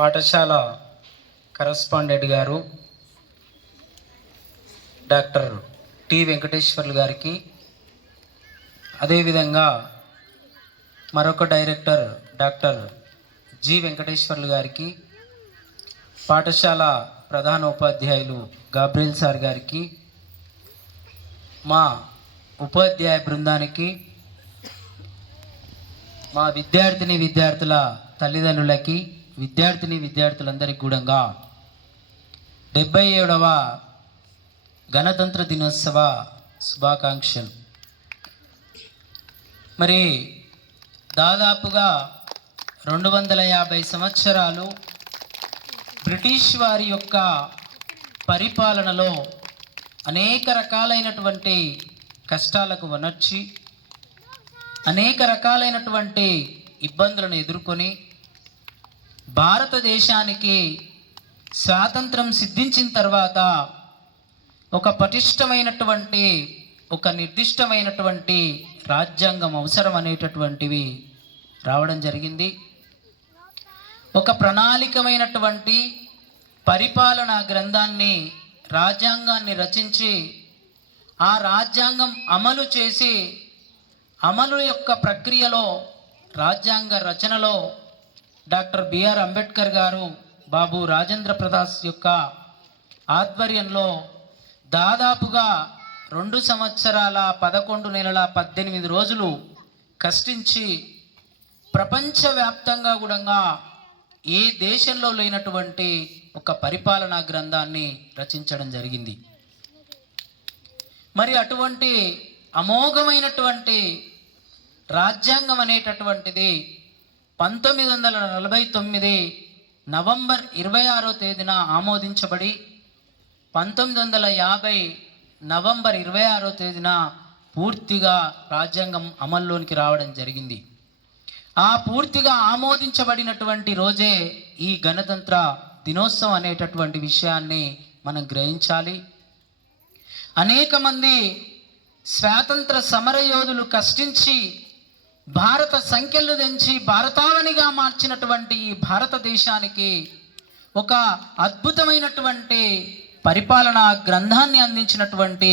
పాఠశాల కరస్పాండెంట్ గారు doctor T Venkateswarlu గారికి, అదేవిధంగా మరొక డైరెక్టర్ డాక్టర్ జి వెంకటేశ్వర్లు గారికి, పాఠశాల ప్రధాన ఉపాధ్యాయులు గాబ్రియల్ సార్ గారికి, మా ఉపాధ్యాయ బృందానికి, మా విద్యార్థుల తల్లిదండ్రులకి, విద్యార్థులందరికీ కూడా 77వ గణతంత్ర దినోత్సవ శుభాకాంక్షలు. మరి దాదాపుగా 250 సంవత్సరాలు బ్రిటిష్ వారి యొక్క పరిపాలనలో అనేక రకాలైనటువంటి కష్టాలకు వనర్చి, అనేక రకాలైనటువంటి ఇబ్బందులను ఎదుర్కొని భారతదేశానికి స్వాతంత్రం సిద్ధించిన తర్వాత ఒక పటిష్టమైనటువంటి, ఒక నిర్దిష్టమైనటువంటి రాజ్యాంగం అవసరం అనేటటువంటివి రావడం జరిగింది. ఒక ప్రణాళికమైనటువంటి పరిపాలనా గ్రంథాన్ని, రాజ్యాంగాన్ని రచించి ఆ రాజ్యాంగం అమలు చేసి, అమలు యొక్క ప్రక్రియలో, రాజ్యాంగ రచనలో డాక్టర్ బిఆర్ అంబేద్కర్ గారు, బాబు రాజేంద్ర ప్రసాద్ యొక్క ఆధ్వర్యంలో దాదాపుగా 2 సంవత్సరాల 11 నెలల 18 రోజులు కష్టించి ప్రపంచవ్యాప్తంగా కూడా ఏ దేశంలో లేనటువంటి ఒక పరిపాలనా గ్రంథాన్ని రచించడం జరిగింది. మరి అటువంటి అమోఘమైనటువంటి రాజ్యాంగం అనేటటువంటిది 1949 నవంబర్ 26వ తేదీన ఆమోదించబడి 1950 నవంబర్ 26వ తేదీన పూర్తిగా రాజ్యాంగం అమల్లోనికి రావడం జరిగింది. ఆ పూర్తిగా ఆమోదించబడినటువంటి రోజే ఈ గణతంత్ర దినోత్సవం అనేటటువంటి విషయాన్ని మనం గ్రహించాలి. అనేక మంది స్వాతంత్ర సమరయోధులు కష్టించి భారత సంఖ్యలు తెంచి భారతావనిగా మార్చినటువంటి ఈ భారతదేశానికి ఒక అద్భుతమైనటువంటి పరిపాలనా గ్రంథాన్ని అందించినటువంటి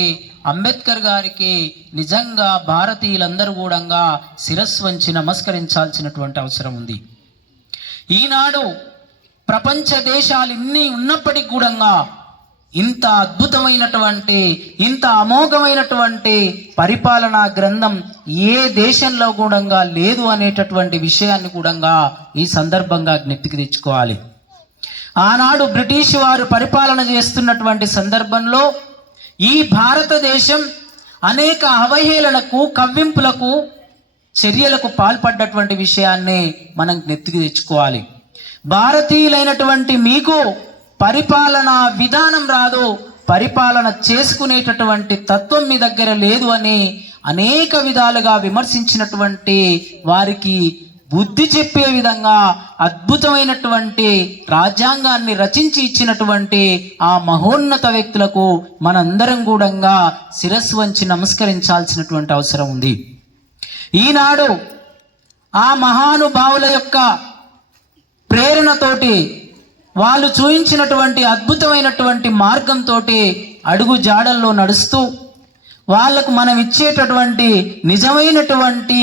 అంబేద్కర్ గారికి నిజంగా భారతీయులందరూ కూడా శిరస్సు వంచి నమస్కరించాల్సినటువంటి అవసరం ఉంది. ఈనాడు ప్రపంచ దేశాలు ఇన్ని ఉన్నప్పటికీ కూడా ఇంత అద్భుతమైనటువంటి, ఇంత అమోఘమైనటువంటి పరిపాలనా గ్రంథం ఏ దేశంలో కూడా లేదు అనేటటువంటి విషయాన్ని కూడా ఈ సందర్భంగా జ్ఞప్తికి తెచ్చుకోవాలి. ఆనాడు బ్రిటిష్ వారు పరిపాలన చేస్తున్నటువంటి సందర్భంలో ఈ భారతదేశం అనేక అవహేళనకు, కవ్వింపులకు, చర్యలకు పాల్పడ్డటువంటి విషయాన్ని మనం జ్ఞప్తికి తెచ్చుకోవాలి. భారతీయులైనటువంటి మీకు పరిపాలన విధానం రాదు, పరిపాలన చేసుకునేటటువంటి తత్వం మీ దగ్గర లేదు అని అనేక విధాలుగా విమర్శించినటువంటి వారికి బుద్ధి చెప్పే విధంగా అద్భుతమైనటువంటి రాజ్యాంగాన్ని రచించి ఇచ్చినటువంటి ఆ మహోన్నత వ్యక్తులకు మనందరం కూడా శిరస్సు వంచి నమస్కరించాల్సినటువంటి అవసరం ఉంది. ఈనాడు ఆ మహానుభావుల యొక్క ప్రేరణతోటి, వాళ్ళు చూపించినటువంటి అద్భుతమైనటువంటి మార్గంతో అడుగు జాడల్లో నడుస్తూ వాళ్లకు మనం ఇచ్చేటటువంటి నిజమైనటువంటి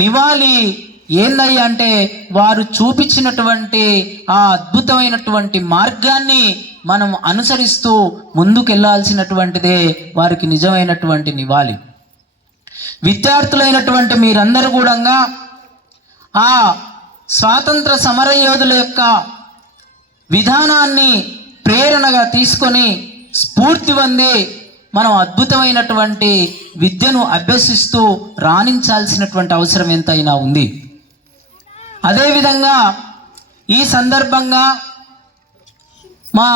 నివాళి ఏందయ్యా అంటే, వారు చూపించినటువంటి ఆ అద్భుతమైనటువంటి మార్గాన్ని మనం అనుసరిస్తూ ముందుకెళ్లాల్సినటువంటిదే వారికి నిజమైనటువంటి నివాళి. విద్యార్థులైనటువంటి మీరందరూ కూడా ఆ స్వాతంత్ర సమరయోధుల యొక్క విధానాన్ని ప్రేరణగా తీసుకొని స్ఫూర్తి పొంది మనం అద్భుతమైనటువంటి విద్యను అభ్యసిస్తూ రాణించాల్సినటువంటి అవసరం ఎంతైనా ఉంది. అదేవిధంగా ఈ సందర్భంగా మా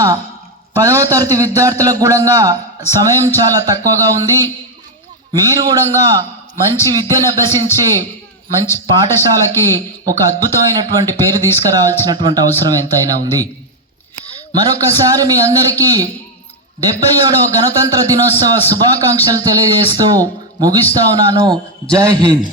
10వ తరగతి విద్యార్థులకు కూడా సమయం చాలా తక్కువగా ఉంది. మీరు కూడా మంచి విద్యను అభ్యసించి మంచి పాఠశాలకి ఒక అద్భుతమైనటువంటి పేరు తీసుకురావాల్సినటువంటి అవసరం ఎంతైనా ఉంది. మరొకసారి మీ అందరికీ 77వ గణతంత్ర దినోత్సవ శుభాకాంక్షలు తెలియజేస్తూ ముగిస్తా ఉన్నాను. జై హింద్.